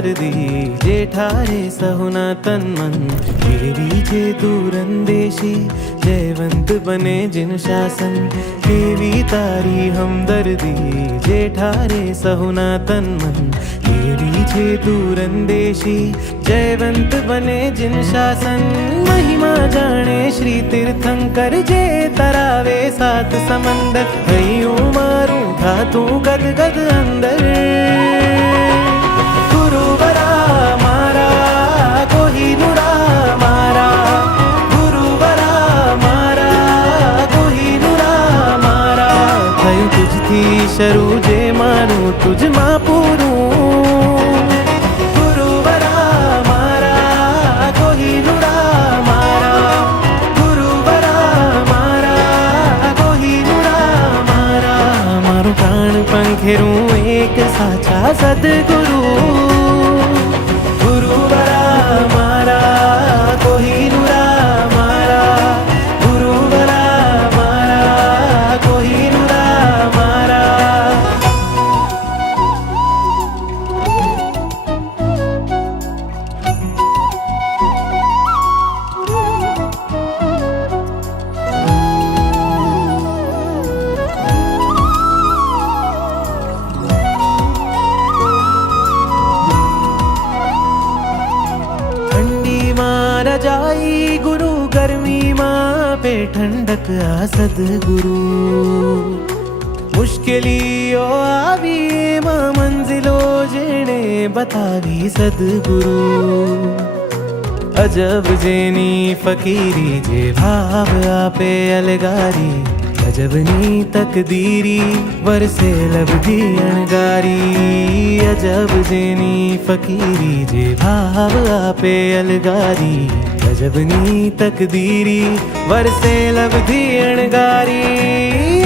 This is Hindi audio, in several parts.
हमदर्दी जेठारे सहुना तन मन केवी जे दूरंदेशी जयवंत बने जिन शासन केवी तारी हमदर्दी जेठारे सहुना तन मन केवी जे दूरंदेशी जयवंत बने जिन शासन महिमा जाने श्री तीर्थंकर जे तरावे सात समंदर हयूं मारूं था तू गद गद अंदर गुरुवरा मारा कोहिनूरा मारा गुरुवरा मारा कोहिनूरा मारा थयूं तुझथी शरू जे मानूं तुझ मां पूरूं गुरुवरा मारा कोहिनूरा मारा गुरुवरा मारा कोहिनूरा मारा मारो प्राण पंखेरूं एक साचा सदगुरु गुरुवरा मारा कोहिनूरा मारा गुरुवरा मारा कोहिनूरा मारा रजाई गुरु गर्मी मां पे ठंडक आ सदगुरु मुश्किलियों आवी मां मंजिलो जेने बतावी सदगुरु अजब जेनी फकीरी जे भाव आपे अलगारी अजबनी तकदीरी वरसे लबधी अणगारी अजब जेनी फकीरी जे भाव आपे अलगारी अजबनी तकदीरी वरसे लबधी अणगारी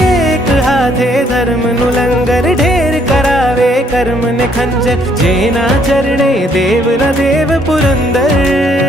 एक हाथे धर्म नु लंगर ढेर करावे कर्म ने खंजर जेना चरणे देव न देव पुरंदर